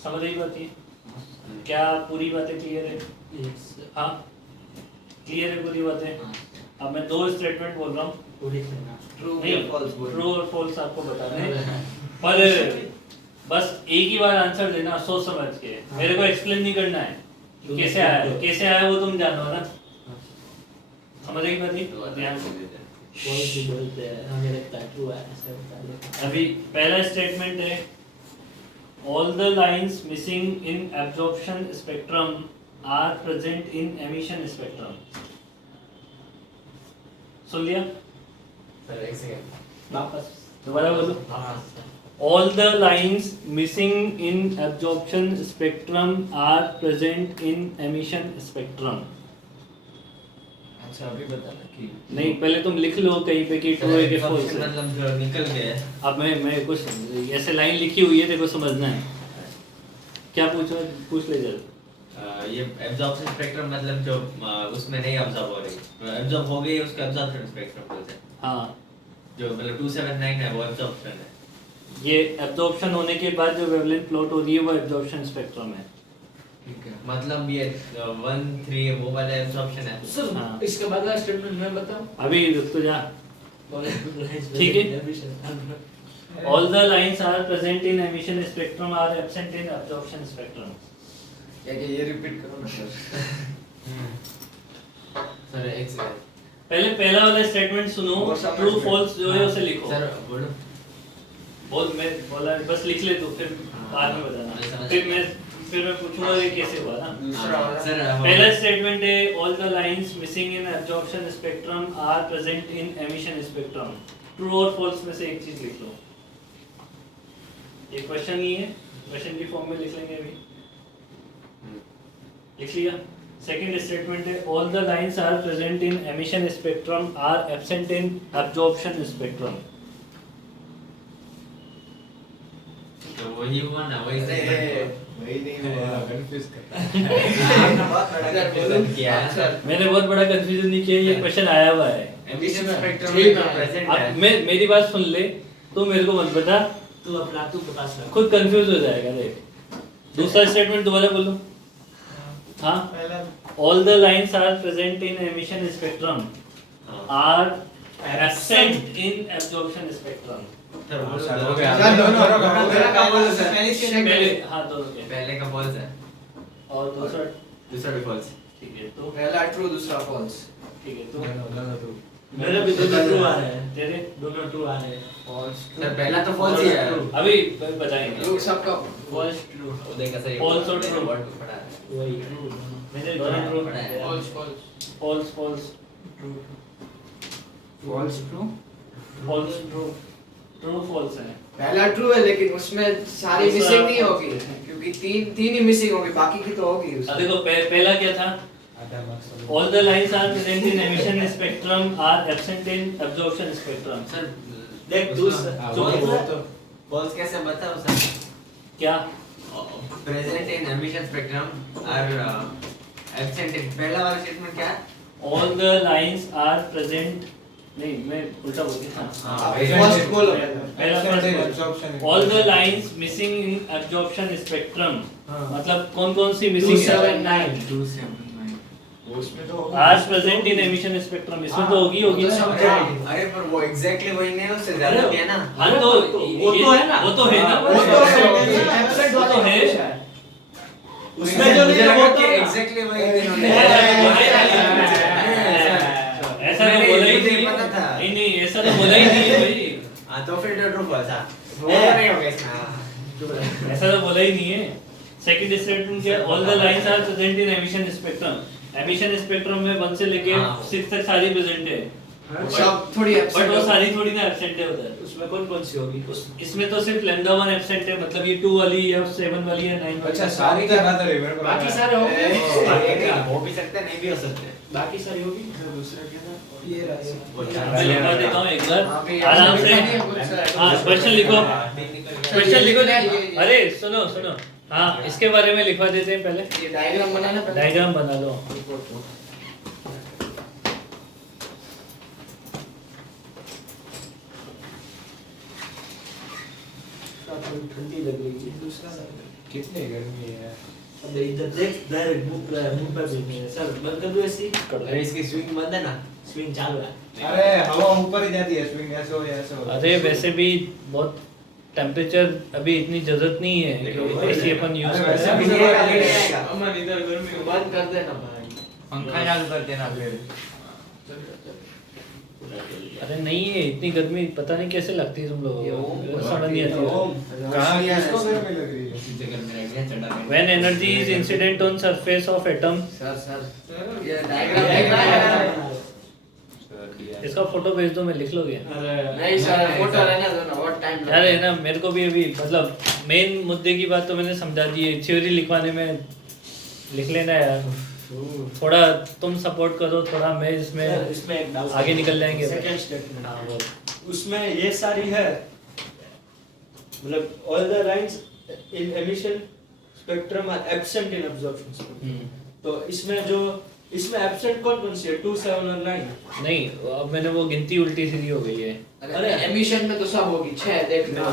समझ आई बात? ये क्या पूरी बातें क्लियर है? हाँ क्लियर है पूरी बातें। अब मैं 2 स्टेटमेंट बोल रहा हूँ, ट्रू नहीं और फॉल्स बोल। ट्रू और फॉल्स आपको बताना है, पर बस एक ही बार आंसर देना सोच समझ के, मेरे को एक्सप्लेन नहीं करना है कैसे आया है, कैसे आया वो तुम जानो ना। समझ आई बात? ध्यान से बोलते हैं हमें लगता है ट्रू है ऐसे होता है। अभी पहला स्टेटमेंट है all the lines missing in absorption spectrum are present in emission spectrum। सुन लिया? सर एक सेकंड वापस दोबारा बोलो। all the lines missing in absorption spectrum are present in emission spectrum। अच्छा अभी बताना कि नहीं पहले तुम लिख लो कहीं पे कि ट्रू है कि फॉल्स है। मतलब जो निकल गया है। अब मैं कुछ ऐसे लाइन लिखी हुई है, देखो समझना है। क्या पूछ ले जल्द। ये एब्जॉर्प्शन स्पेक्ट्रम मतलब जो उसमें नहीं एब्जॉर्ब हो रही, एब्जॉर्ब हो गई उसका एब्जॉर्प्शन स्पेक्ट्रम बोलते हैं। हाँ जो मतलब 279 है वो एब्जॉर्प्शन है। ये एब्जॉर्प्शन होने के बाद जो वेवलेंथ प्लॉट हो रही है वो एब्जॉर्प्शन स्पेक्ट्रम है। ठीक है मतलब ये 1 3 वो वाला एब्जॉर्प्शन है। सर हाँ। इसका बाद का स्टेटमेंट मैं बताऊं? अभी रुक तो जा। ठीक है। All the lines are present in emission spectrum are absent in absorption spectrum। क्या क्या ये रिपीट करो ना सर। सर एक सेकंड पहले पहला वाला स्टेटमेंट सुनो, और सब ट्रू statement। फॉल्स जो है उसे लिखो। सर बोलो बोल मैं बोला बस लिख ले तू, फिर बाद में मैं बताना। समझ फिर मैं पूछूंगा ये कैसे हुआ ना। दूसरा वाला सर पहला स्टेटमेंट है all the lines missing in absorption spectrum are present in emission spectrum। True और फॉल्स में से एक चीज लिख लो। ये क्वेश्चन ही है, क्वेश्चन की फॉर्म में लिख लेंगे अभी। लिख लिया। सेकंड स्टेटमेंट है all the lines are present in emission spectrum are absent in absorption spectrum। तो वही हुआ ना, वही अरे स्टेटमेंट वही नहीं हुआ। कंफ्यूज करता है आपने बहुत बड़ा confusion किया है। सर मैंने बहुत बड़ा कंफ्यूजन नहीं किया, ये क्वेश्चन आया हुआ है। एमिशन स्पेक्ट्रम ठीक में है। प्रेजेंट अब है। मेरी बात सुन ले, तू मेरे को मत बता, तू अपना तू बता सर। खुद कंफ्यूज हो जाएगा। देख दूसरा स्टेटमेंट दोबारा बोलो। हाँ पहला all the lines are present in emission spectrum are absent in absorption spectrum। Sir बोलो सर, दो हो के गया। आगे। सर दोनों मेरा क्या बोलो सर। पहले हाँ दोनों के पहले का फॉल्स है, और दूसरा दूसरा भी फॉल्स। ठीक है। तो पहला ट्रू दूसरा फॉल्स। ठीक है। तो मेरे भी दोनों ट्रू आ रहे हैं, तेरे दोनों ट्रू आ रहे हैं। फॉल्स सर पहला तो फॉल्स ही है। अभी बताएंगे। लोग सबका फॉल्स ट्रू वो देखा सर, False और true। वर्ड पढ़ा है। वही ट्रू मेरे दोनों ट्रू पढ़ा है। False false false true. False true true false है। पहला ट्रू है लेकिन उसमें सारी दूसरा मिसिंग नहीं false होगी, क्योंकि तीन ही मिसिंग होगी, बाकी की तो होगी अब उसमें। देखो पहला क्या था All the lines are present in emission spectrum are absent in absorption spectrum. Sir देख तू बॉल्स कैसे बताओ सर क्या present in emission spectrum are absent in पहला वाला स्टेटमेंट क्या है all the lines are present नहीं मैं उल्टा बोल गया फर्स्ट बोलो all the lines missing in absorption spectrum हाँ। मतलब कौन कौन सी मिसिंग है 279 279 उसमें तो are present in emission spectrum इसमें तो होगी होगी ना अरे पर वो एग्जैक्टली वही नहीं है उससे ज्यादा भी है ना हाँ तो वो तो है ना वो तो है ना वो तो एब्सेंट वो तो है उसमें जो नहीं है वो तो एग्जैक्टली वही इन्होंने ऐसा तो बोला ही नहीं पता था नहीं नहीं ऐसा तो बोला ही नहीं है भाई हां तो फिर ट्रू फॉल्स था वो नहीं होगा इसमें ऐसा तो बोला ही नहीं है सेकंड स्टेटमेंट क्या all the lines are present in emission spectrum emission spectrum में 1 से लेके 6 तक सारी प्रेजेंट है सब थोड़ी बट वो सारी थोड़ी ना एब्सेंट है उधर उसमें कौन कौन सी होगी इसमें तो सिर्फ लैम्डा 1 एब्सेंट है मतलब ये 2 वाली या 7 वाली या 9 वाली अच्छा सारी का ना मेरे को बाकी सारे हो गए हो भी सकते हैं नहीं भी हो सकते बाकी सारी होगी दूसरा क्या था ये रहा मैं लिखवा देता हूं एक बार आराम से हां क्वेश्चन लिखो क्वेश्चन लिखो अरे सुनो सुनो हाँ इसके बारे में लिखवा देते हैं पहले ये डायग्राम बनाना पहले डायग्राम बना लो ठंडी लग रही है दूसरा कितनी गर्मी है अब इधर देख डायरेक्ट मुंह पे भी है सर बंद कर दो ऐसी अरे इसकी स्विंग बंद है ना स्विंग चालू है अरे हवा ऊपर ही जाती है स्विंग ऐसे हो ऐसे हो अरे वैसे भी बहुत टेम्परेचर अभी इतनी जरूरत नहीं है कि एसी अपन यूज कर वैसे भी सकते अमन इधर गर्मी बंद कर देना भाई पंखा चालू कर देना फिर अरे नहीं है इतनी गर्मी पता नहीं कैसे लगती है तुम लोगों को समझ नहीं आती कहां इसको गर्मी लग रही है इसी जगह में रख दिया चढ़ा के when energy is incident on surface of atom sir ये डायग्राम इसका फोटो भेज दो मैं लिख लोगे नहीं सर फोटो रहने दो ना बहुत टाइम यार है ना मेरे को भी अभी मतलब मेन मुद्दे की बात तो मैंने समझा दी है थ्योरी लिखवाने में लिख लेना यार थोड़ा तुम सपोर्ट करो थोड़ा मैं इसमें इसमें एक डाउट आगे निकल जाएंगे सेकंड स्टेटमेंट हाँ बोल उसमें ये सारी है मतलब all the lines in emission spectrum are absent in absorption spectrum तो इसमें एब्सेंट कौन कौन सी है 2 7 और 9 नहीं अब मैंने वो गिनती उल्टी सीधी हो गई है अरे एमिशन में तो सब होगी 6 देख लो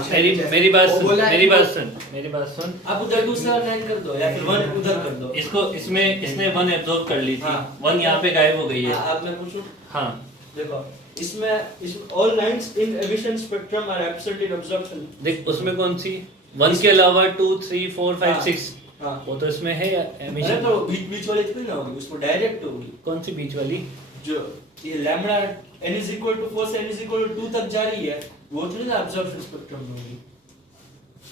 मेरी बात वो सुन बोला है मेरी कि बात वो- सुन मेरी बात सुन आप उधर 2 7 9 कर दो या फिर 1 उधर कर दो इसको इसमें इसने 1 एब्जॉर्ब कर ली थी हाँ। 1 यहाँ पे गायब हो गई है आप मैं पूछूं हाँ देखो इसमें all lines in emission spectrum are absent in absorption देख उसमें कौन सी 1 के अलावा 2 3 4 5 हाँ। 6 हां वो तो इसमें है या अरे एमिशन तो बीच वाली इतनी ना होगी उसमें डायरेक्ट होगी कौन सी बीच वाली जो ये लैम्बडा n = 4 से n = 2 तक जा रही है वो तो नहीं अब्जॉर्प्शन स्पेक्ट्रम में होगी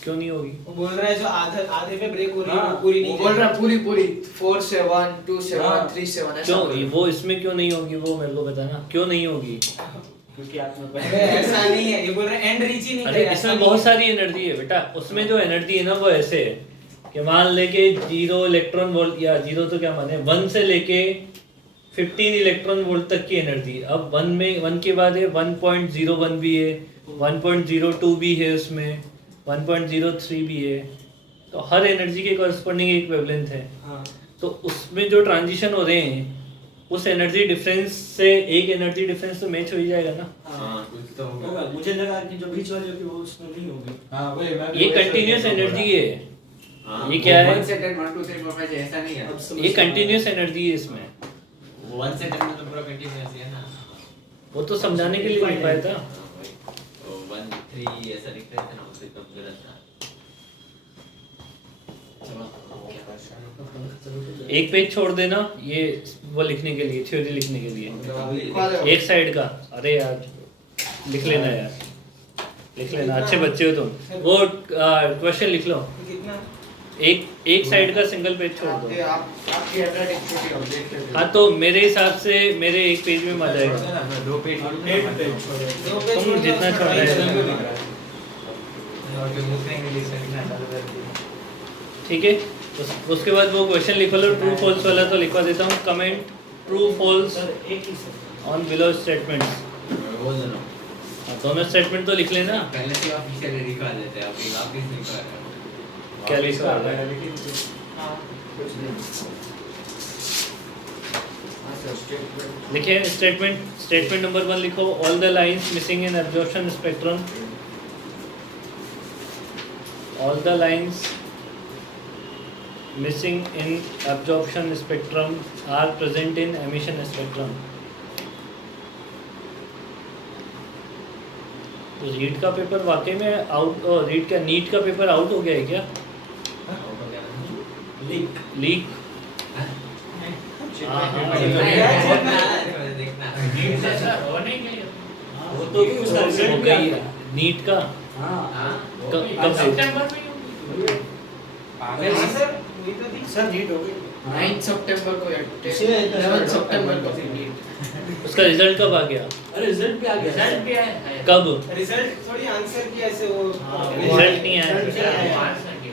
क्यों नहीं होगी वो बोल रहा है जो आधे पे ब्रेक हो रही है हाँ, वो पूरी नहीं वो बोल रहा पूरी 4 से 1 2 से 1 हाँ। 3 से 1 ऐसा क्यों बोल रहा है। वो इसमें क्यों नहीं होगी वो मेरे को बताना क्यों नहीं होगी क्योंकि आपने अरे पहले ऐसा नहीं है ये बोल रहे एंड रीच ही नहीं अरे करेगा, ऐसा इसमें नहीं बहुत है। सारी एनर्जी है बेटा उसमें जो एनर्जी है ना वो ऐसे है कि मान लेके 0 इलेक्ट्रॉन वोल्ट या 0 तो क्या माने 1 से लेके 15 इलेक्ट्रॉन वोल्ट तक की एनर्जी अब 1 में 1 के बाद है 1.01 भी है 1.02 भी है उसमें 1.03 भी है तो हर एनर्जी के कॉरस्पॉन्डिंग एक वेवलेंथ है हाँ तो उसमें जो ट्रांजिशन हो रहे हैं उस एनर्जी डिफरेंस से एक एनर्जी डिफरेंस तो मैच हो ही जाएगा ना हाँ कुछ तो होगा होगा मुझे लगा कि जो बीच वाली होगी वो उसमें नहीं होगी हाँ वही मैं भी ये वही कंटिन्यूस सोच रहा एनर्जी हूँ। है हाँ, ये क्या है? 1 से 10 1 2 3 4 5 ऐसा नहीं है अब समझ ये में कंटिन्यूस एनर्जी है इसमें 1 से 10 में तो पूरा कंटीन्यूअस है ना वो तो समझाने के लिए लिखवाया था तो 1 3 ऐसा लिख रहे थे ना उससे कम गलत था एक पेज छोड़ देना ये वो लिखने के लिए थ्योरी लिखने के लिए लिखवा दो। एक साइड का अरे यार लिख लेना यार लिख लेना अच्छे बच्चे हो तुम वो क्वेश्चन लिख लो कितना एक साइड का सिंगल पेज छोड़ दो आपकी हैंडराइटिंग छोटी हो देख लेते हाँ तो मेरे हिसाब से मेरे एक पेज में आ जाएगा 2 पेज डेट पे छोड़ो। तुम जितना छोड़ रहे हो और फिर मुझे इंग्लिश लिखना चालू कर दिया ठीक है उसके बाद वो क्वेश्चन लिख लो, ट्रू फॉल्स वाला तो लिखवा देता हूँ। कमेंट ट्रू फॉल्स सर एक ही सर ऑन बिलो स्टेटमेंट्स। वो दोनों दोनों स्टेटमेंट तो लिख लेना। पहले से ऑफिशियल लिखवा देते हैं, अभी वापस नहीं कर रहा। क्या लिखवा रहा है? कुछ नहीं। हाँ सर, स्टेटमेंट लिखे स्टेटमेंट नंबर 1 लिखो, all the lines missing in absorption spectrum, all the lines missing in absorption spectrum are present in emission spectrum. तो रीड का पेपर वाकई में आउट, रीड का नीट का पेपर आउट हो गया है क्या? लीक वो तो भी उसका रिजल्ट हो भी आ गई गया। नीट का। कब से? सितंबर में पागल है। सर नीट हो गई 9 सितंबर को या 11 सितंबर को थी नीट। उसका रिजल्ट कब आ गया? अरे रिजल्ट भी आ गया, रिजल्ट भी आया कब? रिजल्ट थोड़ी आंसर की ऐसे वो रिजल्ट नहीं आया।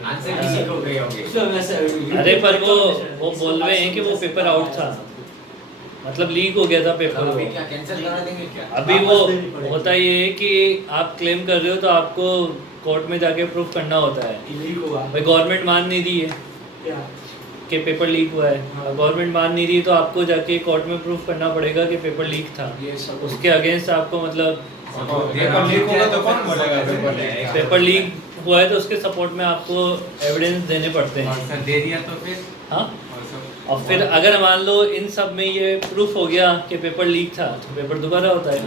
आंसर किसी को गए होंगे। उसमें वैसे अरे पर वो बोल रहे हैं कि वो पेपर आउट था, मतलब लीक हो गया था पेपर। अभी क्या कैंसिल करा देंगे क्या? अभी वो होता ये है कि आप क्लेम कर रहे हो तो आपको कोर्ट में जाके प्रूफ करना होता है। लीक हुआ भाई गवर्नमेंट मान नहीं रही है क्या? कि पेपर लीक हुआ है, गवर्नमेंट मान नहीं रही तो आपको जाके कोर्ट में प्रूफ करना पड़ेगा कि पेपर लीक था। ये सब उसके अगेंस्ट आपको मतलब पेपर लीक होगा तो कौन बोलेगा पेपर लीक? पेपर लीक हुआ है तो उसके सपोर्ट में आपको एविडेंस देने पड़ते और हैं। सर दे दिया तो फिर हाँ, और सब और फिर अगर मान लो इन सब में ये प्रूफ हो गया कि पेपर लीक था तो पेपर दोबारा होता है।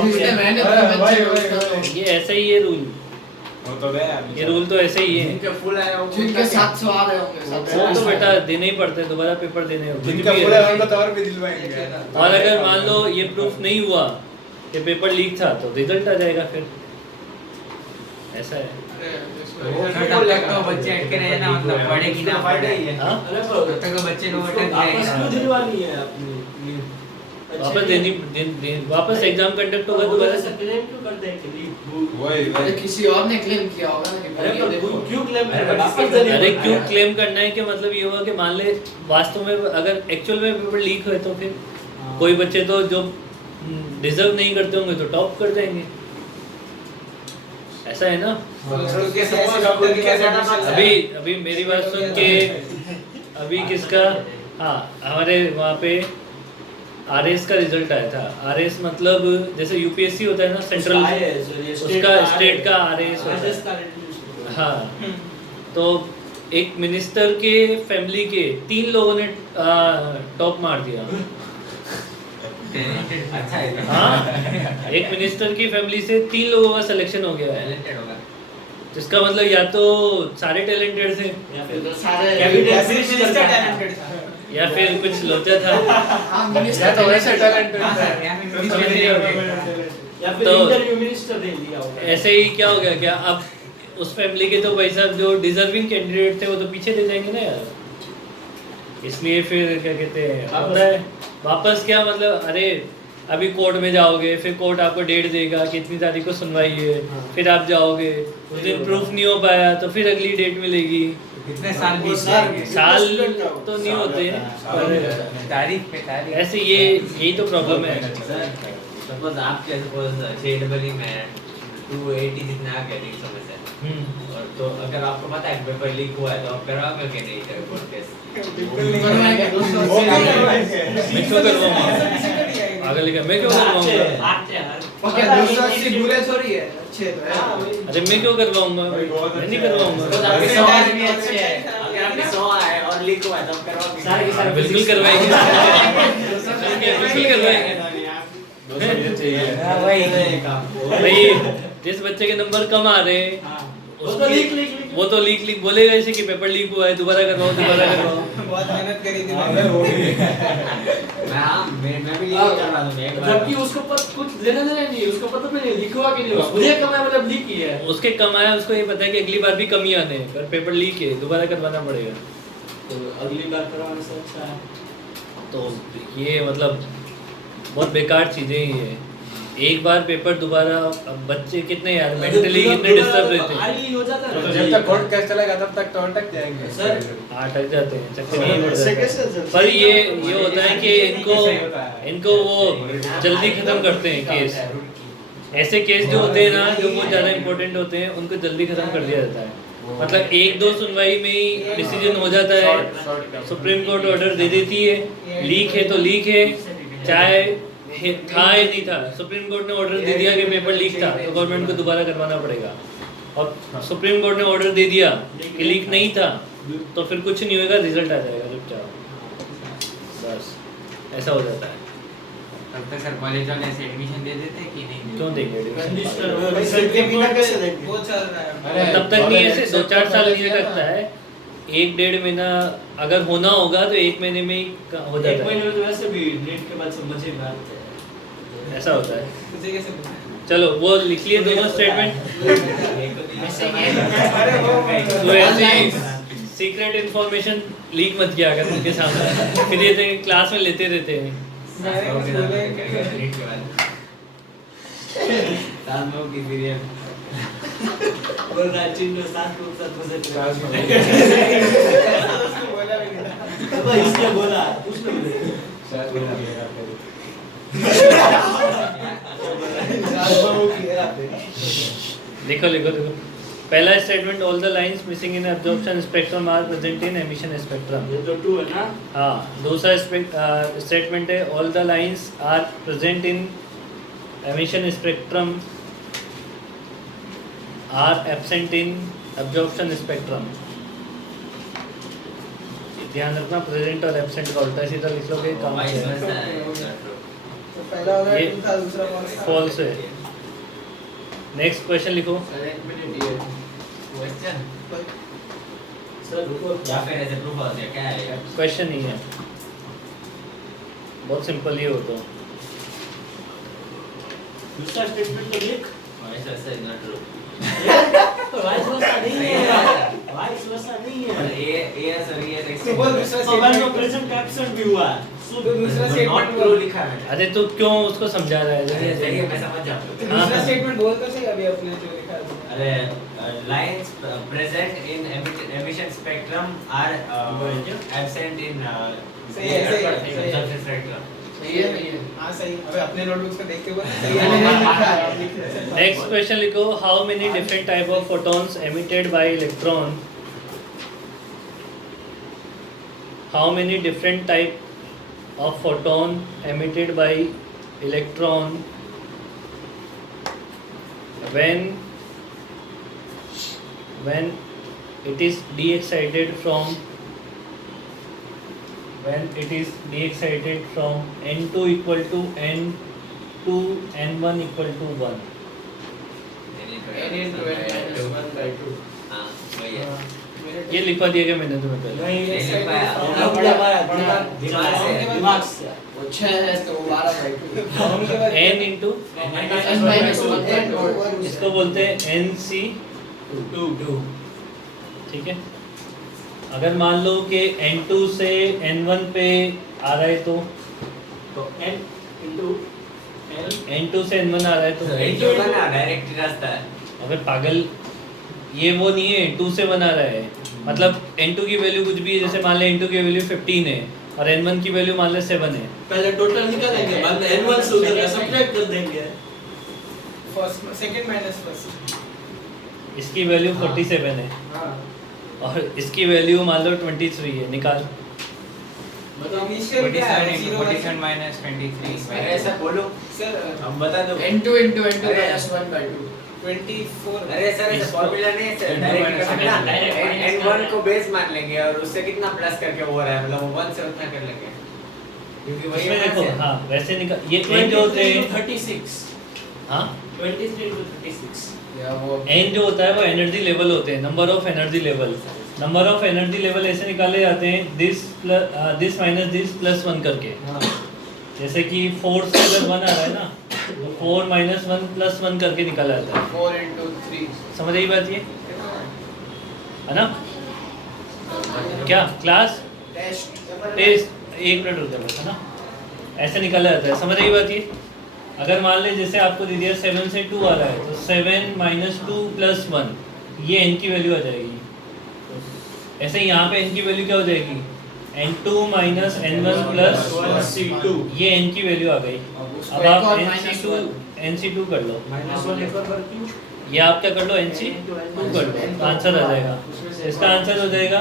उसने मैंने ये ऐसा ही है रूल, वो तो गया ये रूल तो ऐसे ही है। जिनके फुल आया वो जिनके 700 आ रहे होंगे वो तो बेटा देने ही पड़ते हैं, दोबारा पेपर देने होते हैं। जिनका कुछ भी फुल है। है उनको तो और भी दिलवाएंगे। और अगर मान लो ये प्रूफ नहीं हुआ कि पेपर लीक था तो रिजल्ट आ जाएगा फिर, ऐसा है। सर तब तक तो बच्चे अटके रहे ना, मतलब पढ़ेगी ना पढ़े। हाँ, अरे तब तक तो बच्चे लोग अटक वापस क्यों जाएंगे। दिलवानी है अपनी? वापस वापस एग्जाम कंडक्ट होगा दोबारा से। क्लेम क्यों करते हैं कि लीक? वही अरे किसी और ने क्लेम किया होगा ना कि अरे भाई पर ये देखो क्यों क्लेम अरे करते हैं? वापस वापस देने अरे पड़ता क्यों है। क्लेम करना है कि मतलब ये होगा कि मान ले वास्तव में अगर एक्चुअल में पेपर लीक हुए तो फिर हाँ। कोई बच्चे तो जो डिजर्व नहीं करते होंगे तो टॉप कर देंगे, ऐसा है ना। अभी मेरी बात सुन के अभी किसका, हाँ हमारे वहाँ पे आरएस का रिजल्ट आया था। आरएस मतलब जैसे यूपीएससी होता है ना सेंट्रल, उसका स्टेट का आरएस होता है। हाँ, तो एक मिनिस्टर के फैमिली के 3 लोगों ने टॉप मार दिया। अच्छा है। हाँ, एक मिनिस्टर की फैमिली से 3 लोगों का सिलेक्शन हो गया है, टैलेंटेड होगा। जिसका मतलब या तो सारे टैलेंटेड थे या फिर सारे कैबिनेट मिनिस्टर टैलेंटेड था। या फिर कुछ लोचा था। हाँ मिनिस्टर तो वैसे टैलेंटेड हाँ था। सर, यहाँ पे मिनिस्टर नहीं होंगे। या फिर तो- इंटरव्यू मिनिस्टर दे दिया होगा। ऐसे ही क्या हो गया क्या, अब उस फैमिली के तो भाई साहब जो डिजर्विंग कैंडिडेट थे वो तो पीछे दे जाएंगे ना यार, इसलिए फिर क्या कहते हैं होता है वापस क्या मतलब, अरे अभी कोर्ट में जाओगे, फिर कोर्ट आपको डेट देगा कि इतनी तारीख को सुनवाई है, फिर आप जाओगे, उस दिन प्रूफ नहीं हो पाया तो फिर अगली डेट मिलेगी। कितने साल बीत साल- जाएंगे। साल तो नहीं होते पर तारीख पे तारीख। ऐसे ये यही तो प्रॉब्लम है। सपोज आपके सपोज 6 में 280 जितना आ गया 300 में से, और तो अगर आपको पता है पेपर लीक हुआ है तो आप करवाओगे कि नहीं कोर्ट केस? करवाएंगे दोस्तों मैं क्यों करवाऊंगा पागल है, मैं क्यों करवाऊंगा? ओके 280 बुरे थोड़ी है, अच्छे तो है। अरे मैं क्यों करवाऊंगा, मैं नहीं करवाऊंगा। आपके 100 भी अच्छे हैं, अगर आपके 100 आए और लीक हुआ है तो आप करवाओगे? सारे के सारे बिल्कुल करवाएंगे, बिल्कुल करवाएंगे। हाँ, वही। भाई जिस बच्चे के नंबर कम आ रहे हैं वो तो लीक वो तो लीक बोलेगा ऐसे कि पेपर लीक हुआ है, दोबारा करवाओ दोबारा करवाओ। बहुत मेहनत करी थी मैं भी लीक करवा दूंगा एक बार। जबकि उसको कुछ लेना देना नहीं है, उसको पता भी नहीं लिखा हुआ कि नहीं हुआ, मुझे कम है मतलब लीक ही है। उसके कम आया, उसको ये पता है कि अगली बार भी कम ही आने हैं, पर पेपर लीक है दोबारा करवाना पड़ेगा। तो अगली बार करवाने से अच्छा है। तो ये मतलब बहुत बेकार चीज़ें ही है। एक बार पेपर दोबारा, अब बच्चे कितने यार मेंटली कितने डिस्टर्ब रहते हैं। ही हो जाता है तो जब तक कोर्ट केस चलेगा तब तक तो अटक जाएंगे सर। अटक जाते हैं, चक्कर नहीं पड़ ऐसे जाता कैसे है। चलता पर है? ये होता है कि इनको ऐसे ही होता है। इनको वो जल्दी खत्म करते हैं केस। ऐसे केस जो होते हैं ना, जो बहुत ज़्यादा इंपॉर्टेंट होते हैं, उनको जल्दी खत्म कर दिया जाता है। मतलब एक दो सुनवाई में ही डिसीजन हो जाता है। सुप्रीम कोर्ट ऑर्डर दे देती है, लीक है तो लीक है, चाहे था या नहीं था। सुप्रीम कोर्ट ने ऑर्डर दे दिया कि पेपर लीक था तो गवर्नमेंट को दोबारा करवाना पड़ेगा, और सुप्रीम कोर्ट ने ऑर्डर दे दिया कि लीक नहीं था तो फिर कुछ नहीं होगा, रिजल्ट आ जाएगा चुपचाप, बस ऐसा हो जाता है। तब तक सर कॉलेज वाले ऐसे एडमिशन दे देते कि नहीं देते? क्यों देंगे कंडीशनर रिजल्ट के बिना कैसे देंगे? वो चल रहा है। तब तक नहीं, ऐसे 2-4 साल नहीं लगता है, 1-1.5 महीना अगर होना होगा तो 1 महीने में ही हो एक जाता महीने है, में तो वैसे भी नीट के बाद सब मजे में आते हैं। ऐसा होता है। तुझे कैसे पता? चलो वो लिख लिए दोनों स्टेटमेंट। अरे वो तो ऐसे सीक्रेट इंफॉर्मेशन लीक मत किया कर उनके सामने, फिर ये तो क्लास में लेते रहते हैं। मैंने कुछ बोला ही नहीं। नीट के बाद तालमेल की सीरियल बोल रहा है चिन्ह साथ लोग साथ बजट क्लास में उसको बोला भी नहीं। अब इसने बोला उसने बोला शायद वो मेरा लिखो लिखो लिखो। पहला statement, all the lines missing in absorption spectrum are present in emission spectrum. ये तो 2 है ना। हाँ, दूसरा स्टेटमेंट है, all the lines are present in emission spectrum are absent in absorption spectrum. ध्यान रखना, प्रेजेंट और एब्सेंट का उल्टा सीधा लिख लोगे काम वाइस है। वर्सा है। तो पहला वाला ये 2 था, दूसरा कौन सा? फॉल्स है। नेक्स्ट क्वेश्चन लिखो। सर, एक मिनट ये क्वेश्चन सर रुको या फिर ऐसे प्रूफ हो गया क्या है? क्वेश्चन नहीं है, बहुत सिंपल ही हो तो। दूसरा स्टेटमेंट तो लिख। Vice versa is not true. Vice versa नहीं है, वाइस वर्सा नहीं और है। ए सर ये तो बोल दूसरा तो वैन statement। प्रेजेंट का एब्सेंट भी हुआ है। तो दूसरा नॉट स्टेटमेंट ट्रू बोल। लिखा है। अरे तो क्यों उसको समझा रहा है? अरे सही है, मैं जल्दी समझ जाऊँ। दूसरा स्टेटमेंट बोल तो सही अभी अपने जो लिखा है। अरे lines present in emission spectrum are absent in सही है, सही है, सही है। Absorption spectrum. सही है, सही है। हाँ सही। अबे अपने नोटबुक्स को देख के बोल। सही मैंने है। नहीं लिखा है, लिख रहे हैं। नेक्स्ट क्वेश्चन लिखो, how many different type of photons emitted by electron, how many different type of photon emitted by electron when it is de-excited from n2 equal to n2 n1 equal to 1। n into n minus 1 by 2। हाँ वही है। ये लिखवा दिया क्या मैंने तुम्हें पहले? नहीं नहीं लिख पाया। अपना हमारा दिमाग से। दिमाग से। वो 6 है तो 12 by 2। उनके बाद n into n minus 1 by 2। इसको बोलते हैं nc, 2 ठीक है। अगर मान लो कि n2 से n1 पे आ रहा है तो तो n into l n2 से n1 आ रहा है तो एक जो ना डायरेक्ट रास्ता है। अबे पागल, ये वो नहीं है, 2 से 1 आ रहा है। मतलब n2 की वैल्यू कुछ भी है, जैसे मान ले n2 की वैल्यू 15 है और n1 की वैल्यू मान ले 7 है। पहले टोटल निकालेंगे, बाद में n1 से उधर का सब्ट्रैक्ट कर देंगे। First second minus first. इसकी वैल्यू 47 है हाँ। और इसकी वैल्यू मान लो 23 है, निकाल। मतलब इनिशियल क्या है? 47 0 47 minus 23। अरे ऐसा बोलो, सर हम बता दो। n2 into n2 अरे। minus 1 by 2। 24। अरे सर ऐसा फॉर्मूला नहीं है सर, डायरेक्ट करना। n1 को बेस मान लेंगे और उससे कितना प्लस करके वो रहा है, मतलब वो 1 से उतना कर लेंगे, क्योंकि वही इसमें है देखो, ना। हाँ वैसे निकाल। ये n जो होते 23 हैं, into 36 हाँ 23 into 36 या वो n जो होता है वो एनर्जी लेवल होते हैं, number of energy level. Number of energy level ऐसे निकाले जाते हैं, दिस माइनस दिस प्लस 1 करके। जैसे कि 4 से अगर 1 आ रहा है ना, तो 4 minus 1 plus 1 करके निकाला जाता है। 4 into 3। समझ आई बात ये, है ना? क्या क्लास टेस्ट। टेस्ट 1 मिनट रुक जाओ, है ना? ऐसे निकाला जाता है, समझ आई बात ये? अगर मान ले जैसे आपको दे दिया 7 से 2 आ रहा है तो 7 माइनस 2 प्लस 1 ये n की वैल्यू आ जाएगी। ऐसे यहाँ पे n की वैल्यू क्या हो जाएगी n2 minus n1 plus 1c2 ये n की वैल्यू आ गई। उसको अब एक आप और minus one। nc2 कर लो, -1 एक और कर क्यों? ये आप क्या कर लो nc2 कर लो, आंसर आ जाएगा। इसका आंसर हो जाएगा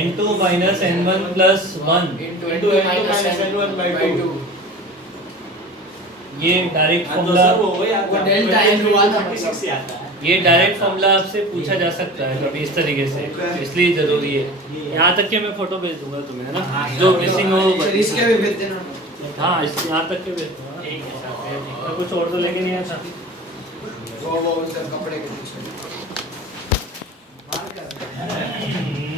n2 minus n1 plus 1। into Into n2 n2 minus minus n1 n1 by by 2 ये डायरेक्ट तो फॉर्मूला, सब वो याद वो था, delta n हुआ था 26 से आता है। ये डायरेक्ट फॉर्मूला आपसे पूछा जा सकता है कभी इस तरीके से, इसलिए जरूरी है। यहाँ तक के मैं फोटो भेज दूंगा तुम्हें, है ना, जो मिसिंग हो वो फिर इसके भी भेज देना। हाँ यहाँ तक के भेज दूंगा। ठीक है सर। मैं कुछ और तो लेके नहीं आया था। वो उधर कपड़े के पीछे मार कर